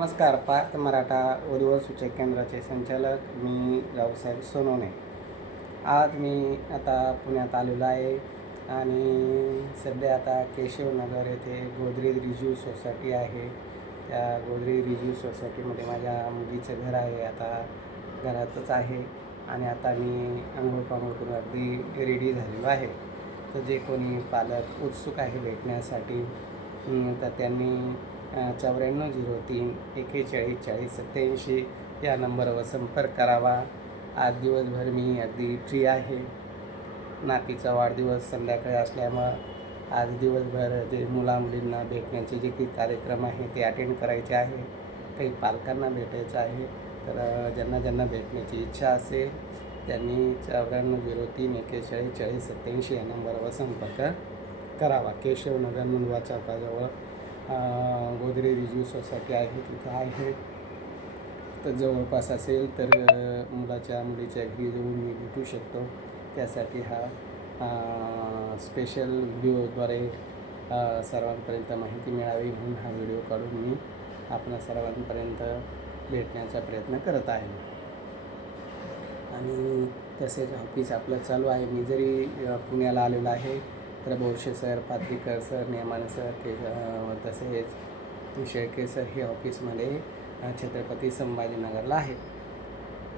नमस्कार. पार्थ मराठा वधूवर सूचक केंद्राचे संचालक मी रावसाहेब सोनवणे. आज मी आता पुण्यात आलेलो आहे आणि सध्या आता केशवनगर येथे गोदरेज रिज्यू सोसायटी आहे. त्या गोदरेज रिज्यू सोसायटीमध्ये माझ्या मुलीचं घर आहे. आता घरातच आहे आणि आता मी आंघोळ पांघोळ करून अगदी रेडी झालेलो आहे. तर जे कोणी पालक उत्सुक आहे भेटण्यासाठी तर त्यांनी 9403 41 40 87 या नंबरवर संपर्क करावा. आज दिवसभर मी अगदी फ्री आहे. नातीचा वाढदिवस संध्याकाळी असल्यामुळं आज दिवसभर जे मुलामुलींना भेटण्याचे जे काही कार्यक्रम आहे ते अटेंड करायचे आहे. काही पालकांना भेटायचं आहे. तर ज्यांना भेटण्याची इच्छा असेल त्यांनी 9403 41 40 87 या नंबरवर संपर्क करावा. केशवनगर मुंडवा चौकाजवळ गोदरेज रिज्यू सोसायटी आहे, तिथं आहे. तर जवळपास असेल तर मुलीच्या घरी जाऊन मी भेटू शकतो. त्यासाठी हा स्पेशल व्हिडिओद्वारे सर्वांपर्यंत माहिती मिळावी म्हणून हा व्हिडिओ काढून मी आपणा सर्वांपर्यंत भेटण्याचा प्रयत्न करत आहे. आणि तसेच ऑफिस आपलं चालू आहे. मी जरी पुण्याला आलेलो आहे तर Borshe sir, Patrikar sir, Nemane sir तसेच शेळके सर हे ऑफिसमध्ये छत्रपती संभाजीनगरला आहेत.